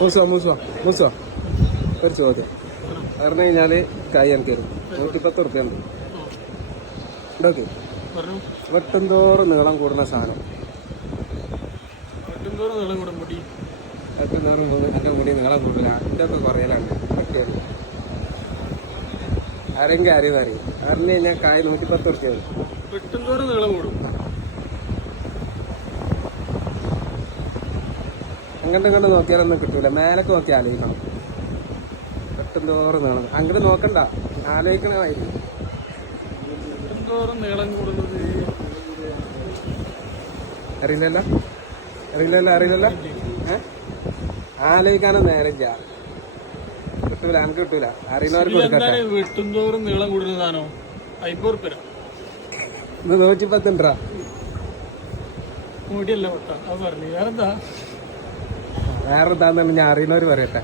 മൂസോ ഒരു ചോദ്യം പറഞ്ഞു കഴിഞ്ഞാല് കായ് എനിക്ക് തരും 110 റുപ്യ ഉണ്ട് ഉണ്ടോക്കെ വെട്ടുംതോറും നീളം കൂടുന്ന സാധനം വെട്ടുംതോറും എന്റെ മുടി നീളം കൂടില്ല എന്റെ ഒക്കെ കുറയലാണ് ഒക്കെയാണ് ആരെങ്കിലും അറിയുന്ന അറിയും അറിഞ്ഞു കഴിഞ്ഞാൽ കായ് 110 റുപ്യ വെട്ടുംതോറും നീളം കൂടും അങ്ങോട്ട് നോക്കിയാലൊന്നും കിട്ടൂല മേലൊക്കെ നോക്കി ആലോചിക്കണം വെട്ടുംതോറും നീളം അങ്ങോട്ട് നോക്കണ്ട ആലോചിക്കണമായിരുന്നു നീളം കൂടുന്നത് അറിയില്ലല്ലോ ആലോചിക്കാനും നേരമില്ല കിട്ടൂല എനിക്ക് കിട്ടൂല അറിയുന്നവർക്ക് കൊടുക്കട്ടെ വെട്ടുംതോറും നീളം കൂടുന്നതാണോ 50 റുപ്യ 110 ഉണ്ടാ മുടിയല്ല വെട്ടാ അത് പറഞ്ഞു വേറെന്താ വേറെന്താന്ന് ഞാൻ അറിയുന്നവര് പറയട്ടെ